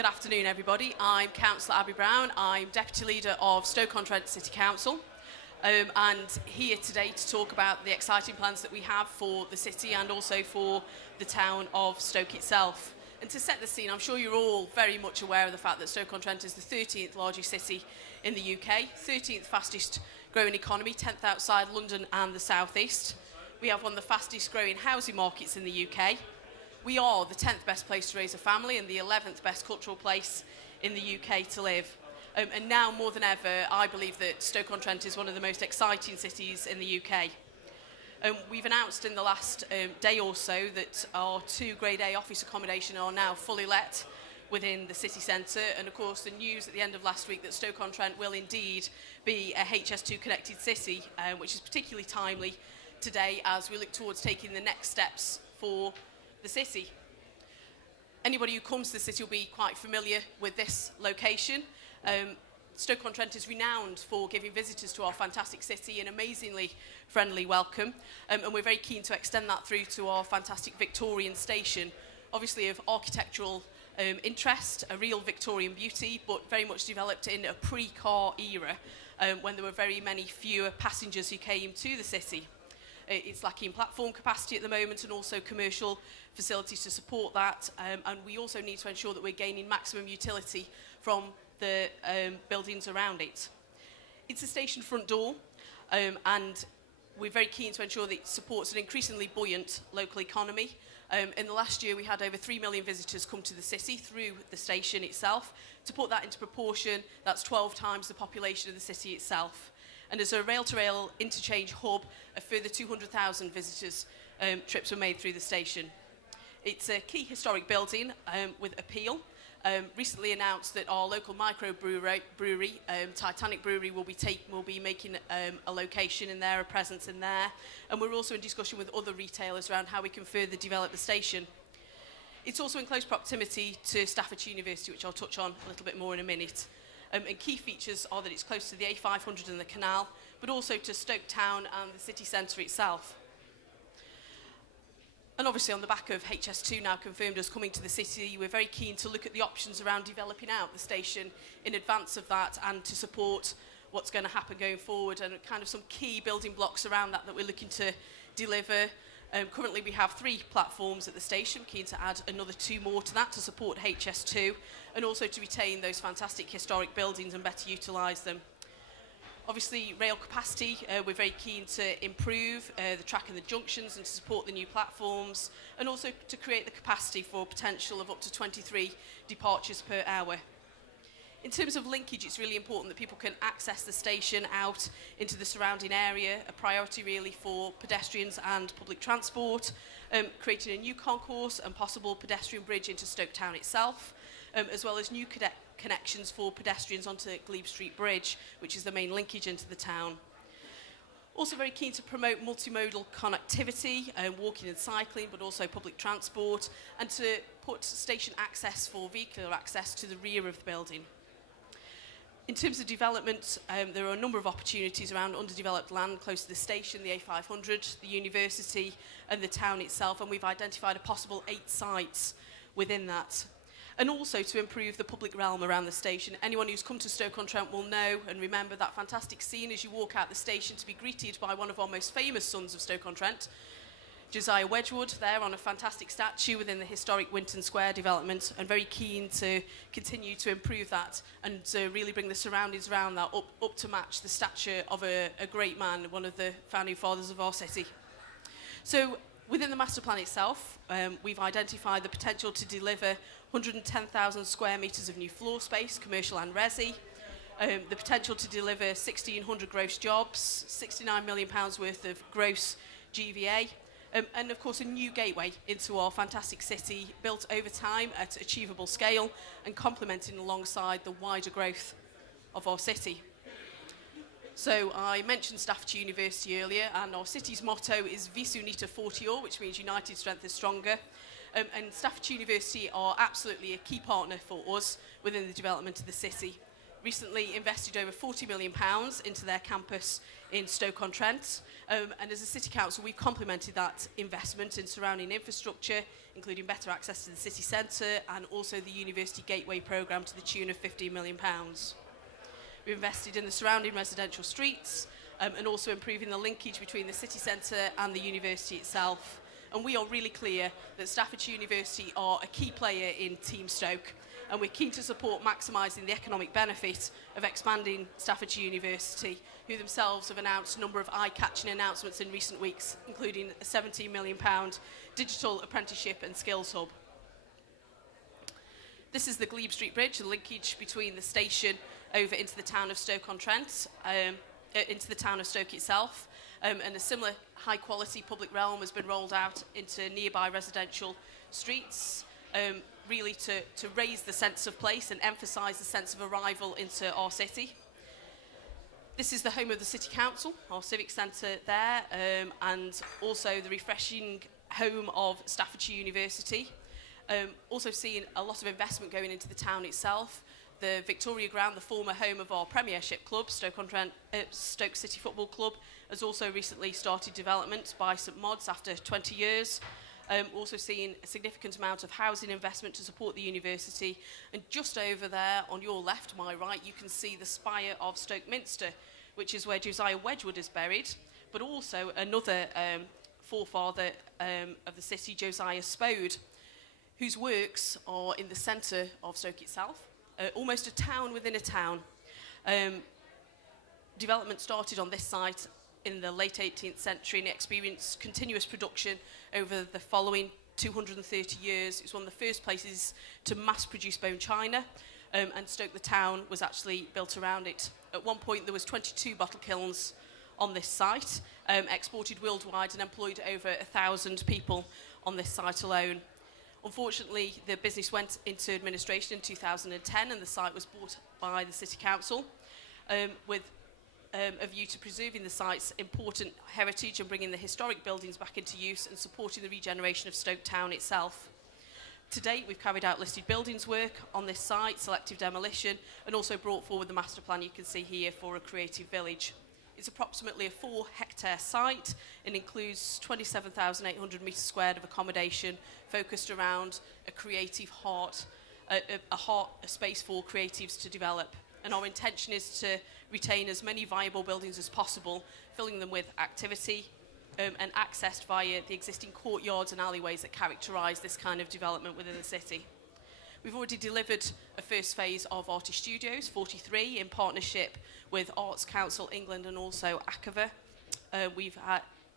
Good afternoon, everybody. I'm Councillor Abby Brown. I'm Deputy Leader of Stoke-on-Trent City Council, and here today to talk about the exciting plans that we have for the city and also for the town of Stoke itself. And to set the scene, I'm sure you're all very much aware of the fact that Stoke-on-Trent is the 13th largest city in the UK, 13th fastest growing economy, 10th outside London and the South East. We have one of the fastest growing housing markets in the UK. We are the 10th best place to raise a family and the 11th best cultural place in the UK to live. And now more than ever, I believe that Stoke-on-Trent is one of the most exciting cities in the UK. We've announced in the last day or so that our 2 Grade A office accommodation are now fully let within the city centre, and of course the news at the end of last week that Stoke-on-Trent will indeed be a HS2 connected city, which is particularly timely today as we look towards taking the next steps for the city. Anybody who comes to the city will be quite familiar with this location. Stoke-on-Trent is renowned for giving visitors to our fantastic city an amazingly friendly welcome, and we're very keen to extend that through to our fantastic Victorian station, obviously of architectural interest, a real Victorian beauty, but very much developed in a pre-car era when there were very many fewer passengers who came to the city. It's lacking platform capacity at the moment and also commercial facilities to support that, and we also need to ensure that we're gaining maximum utility from the buildings around it. It's a station front door, and we're very keen to ensure that it supports an increasingly buoyant local economy. In the last year we had over 3 million visitors come to the city through the station itself. To put that into proportion, that's 12 times the population of the city itself. And as a rail-to-rail interchange hub, a further 200,000 visitors trips were made through the station. It's a key historic building with appeal. Recently announced that our local microbrewery, Titanic Brewery, will be making a location in there, a presence in there. And we're also in discussion with other retailers around how we can further develop the station. It's also in close proximity to Staffordshire University, which I'll touch on a little bit more in a minute. And key features are that it's close to the A500 and the canal, but also to Stoke Town and the city centre itself. And obviously on the back of HS2 now confirmed as coming to the city, we're very keen to look at the options around developing out the station in advance of that and to support what's going to happen going forward, and kind of some key building blocks around that we're looking to deliver. Currently we have 3 platforms at the station, keen to add another 2 more to that to support HS2 and also to retain those fantastic historic buildings and better utilise them. Obviously rail capacity, we're very keen to improve the track and the junctions and to support the new platforms, and also to create the capacity for a potential of up to 23 departures per hour. In terms of linkage, it's really important that people can access the station out into the surrounding area, a priority really for pedestrians and public transport, creating a new concourse and possible pedestrian bridge into Stoke Town itself, as well as new connections for pedestrians onto Glebe Street Bridge, which is the main linkage into the town. Also very keen to promote multimodal connectivity, walking and cycling, but also public transport, and to put station access for vehicular access to the rear of the building. In terms of development, there are a number of opportunities around underdeveloped land close to the station, the A500, the university and the town itself, and we've identified a possible 8 sites within that. And also to improve the public realm around the station. Anyone who's come to Stoke-on-Trent will know and remember that fantastic scene as you walk out the station to be greeted by one of our most famous sons of Stoke-on-Trent, Josiah Wedgwood, there on a fantastic statue within the historic Winton Square development, and very keen to continue to improve that and to really bring the surroundings around that up to match the stature of a great man, one of the founding fathers of our city. So within the Masterplan itself, we've identified the potential to deliver 110,000 square metres of new floor space, commercial and resi, the potential to deliver 1,600 gross jobs, £69 million worth of gross GVA, and of course a new gateway into our fantastic city, built over time at achievable scale and complementing alongside the wider growth of our city. So I mentioned Staffordshire University earlier, and our city's motto is Vis Unita Fortior, which means united strength is stronger. And Staffordshire University are absolutely a key partner for us within the development of the city. recently invested over £40 million into their campus in Stoke-on-Trent. And as a City Council, we've complemented that investment in surrounding infrastructure, including better access to the city centre and also the University Gateway programme to the tune of £15 million. We've invested in the surrounding residential streets and also improving the linkage between the city centre and the university itself. And we are really clear that Staffordshire University are a key player in Team Stoke, and we're keen to support maximising the economic benefit of expanding Staffordshire University, who themselves have announced a number of eye-catching announcements in recent weeks, including a £17 million digital apprenticeship and skills hub. This is the Glebe Street Bridge, the linkage between the station over into the town of Stoke-on-Trent, into the town of Stoke itself, and a similar high-quality public realm has been rolled out into nearby residential streets, really to raise the sense of place and emphasise the sense of arrival into our city. This is the home of the City Council, our civic centre there, and also the refreshing home of Staffordshire University. Also seeing a lot of investment going into the town itself. The Victoria Ground, the former home of our Premiership club, Stoke City Football Club, has also recently started development by St Maud's after 20 years. Also seeing a significant amount of housing investment to support the university. And just over there, on your left, my right, you can see the spire of Stoke Minster, which is where Josiah Wedgwood is buried, but also another forefather of the city, Josiah Spode, whose works are in the centre of Stoke itself, almost a town within a town. Development started on this site in the late 18th century and experienced continuous production over the following 230 years. It was one of the first places to mass produce bone china, and Stoke the town was actually built around it. At one point there was 22 bottle kilns on this site, exported worldwide and employed over 1,000 people on this site alone. Unfortunately, the business went into administration in 2010 and the site was bought by the City Council with a view to preserving the site's important heritage and bringing the historic buildings back into use and supporting the regeneration of Stoke Town itself. To date, we've carried out listed buildings work on this site, selective demolition, and also brought forward the Masterplan you can see here for a creative village. It's approximately a 4-hectare site and includes 27,800 metres squared of accommodation focused around a creative heart, a space for creatives to develop. And our intention is to retain as many viable buildings as possible, filling them with activity and accessed via the existing courtyards and alleyways that characterise this kind of development within the city. We've already delivered a first phase of Artist Studios, 43, in partnership with Arts Council England and also ACAVA. We've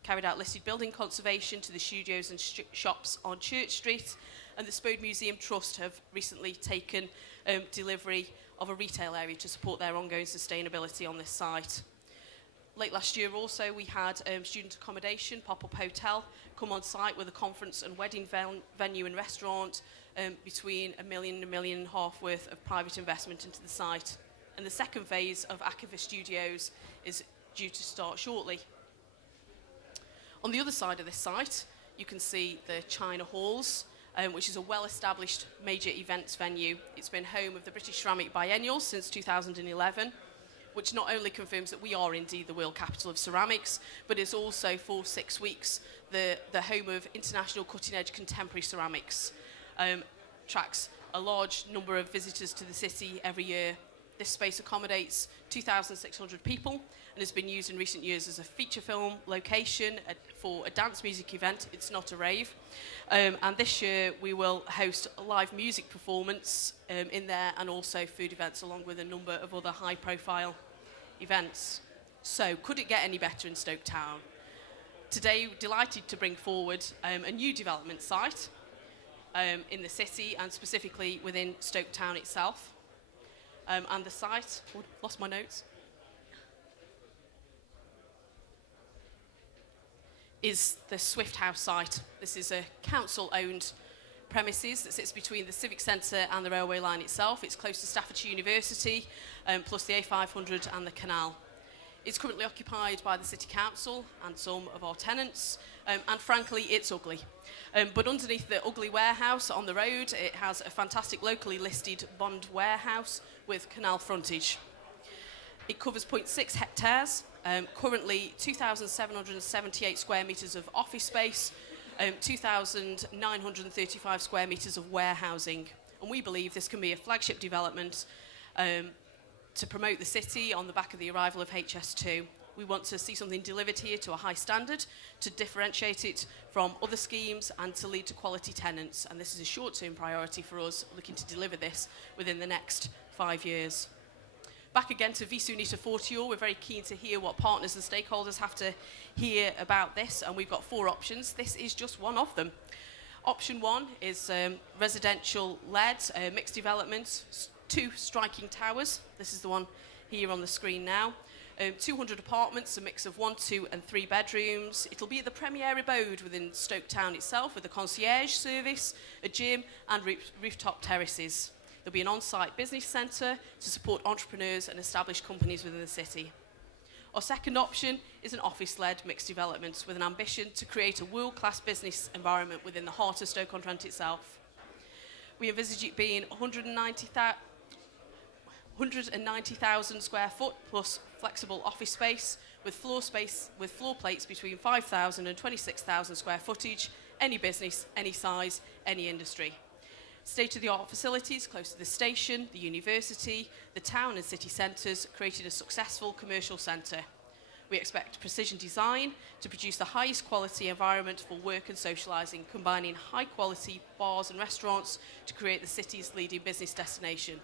carried out listed building conservation to the studios and shops on Church Street, and the Spode Museum Trust have recently taken delivery of a retail area to support their ongoing sustainability on this site. Late last year also we had student accommodation, Pop-Up Hotel, come on site with a conference and wedding venue and restaurant, between £1 million and £1.5 million worth of private investment into the site. And the second phase of ACAVA Studios is due to start shortly. On the other side of this site, you can see the China Halls, which is a well-established major events venue. It's been home of the British Ceramic Biennial since 2011, which not only confirms that we are indeed the world capital of ceramics, but is also for 6 weeks the home of international cutting-edge contemporary ceramics. Attracts a large number of visitors to the city every year. This space accommodates 2,600 people and has been used in recent years as a feature film location for a dance music event. It's not a rave. And this year we will host a live music performance in there, and also food events along with a number of other high-profile events. So could it get any better in Stoke Town? Today we're delighted to bring forward a new development site in the city and specifically within Stoke Town itself. And the site, lost my notes, is the Swift House site. This is a council-owned premises that sits between the Civic Centre and the railway line itself. It's close to Staffordshire University, plus the A500 and the canal. It's currently occupied by the City Council and some of our tenants, and frankly, it's ugly. But underneath the ugly warehouse on the road, it has a fantastic locally listed bond warehouse with canal frontage. It covers 0.6 hectares, currently 2,778 square metres of office space, 2,935 square metres of warehousing. And we believe this can be a flagship development to promote the city on the back of the arrival of HS2. We want to see something delivered here to a high standard, to differentiate it from other schemes and to lead to quality tenants. And this is a short-term priority for us, looking to deliver this within the next 5 years. Back again to Visu Unita Fortior, we're very keen to hear what partners and stakeholders have to hear about this, and we've got 4 options. This is just one of them. Option 1 is residential-led, mixed development, 2 striking towers. This is the one here on the screen now. 200 apartments, a mix of 1, 2 and 3 bedrooms. It'll be the premier abode within Stoke town itself, with a concierge service, a gym and rooftop terraces. There'll be an on-site business centre to support entrepreneurs and established companies within the city. Our second option is an office-led mixed development with an ambition to create a world-class business environment within the heart of Stoke-on-Trent itself. We envisage it being 190,000 square foot plus flexible office space with floor plates between 5,000 and 26,000 square footage, any business, any size, any industry. State-of-the-art facilities close to the station, the university, the town and city centres, creating a successful commercial centre. We expect precision design to produce the highest quality environment for work and socialising, combining high-quality bars and restaurants to create the city's leading business destination.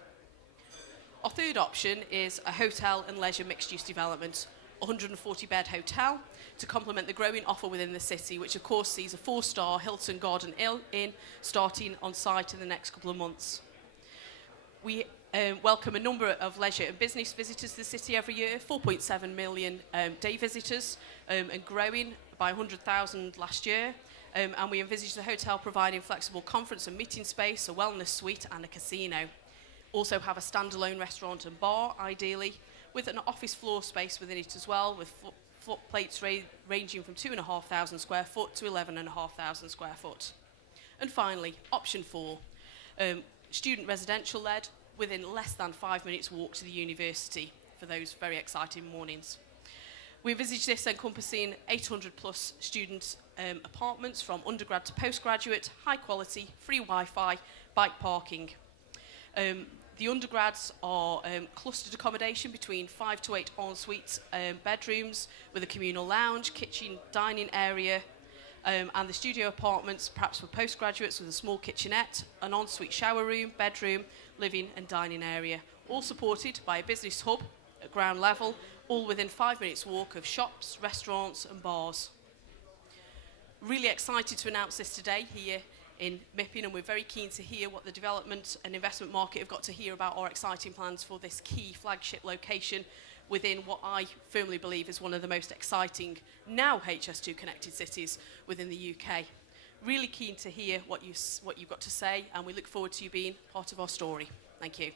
Our third option is a hotel and leisure mixed-use development, a 140-bed hotel to complement the growing offer within the city, which of course sees a 4-star Hilton Garden Inn starting on site in the next couple of months. We welcome a number of leisure and business visitors to the city every year, 4.7 million day visitors, and growing by 100,000 last year. And we envisage the hotel providing flexible conference and meeting space, a wellness suite and a casino. Also have a standalone restaurant and bar, ideally, with an office floor space within it as well, with floor plates ranging from 2,500 square foot to 11,500 square foot. And finally, option 4, student residential led, within less than 5 minutes walk to the university for those very exciting mornings. We envisage this encompassing 800 plus student apartments from undergrad to postgraduate, high quality, free Wi-Fi, bike parking. The undergrads are clustered accommodation between 5 to 8 en-suite bedrooms with a communal lounge, kitchen, dining area, and the studio apartments, perhaps for postgraduates, with a small kitchenette, an en-suite shower room, bedroom, living and dining area, all supported by a business hub at ground level, all within 5 minutes walk of shops, restaurants and bars. Really excited to announce this today here in MIPIM, and we're very keen to hear what the development and investment market have got to hear about our exciting plans for this key flagship location within what I firmly believe is one of the most exciting now HS2 connected cities within the UK. Really keen to hear what you've got to say, and we look forward to you being part of our story. Thank you.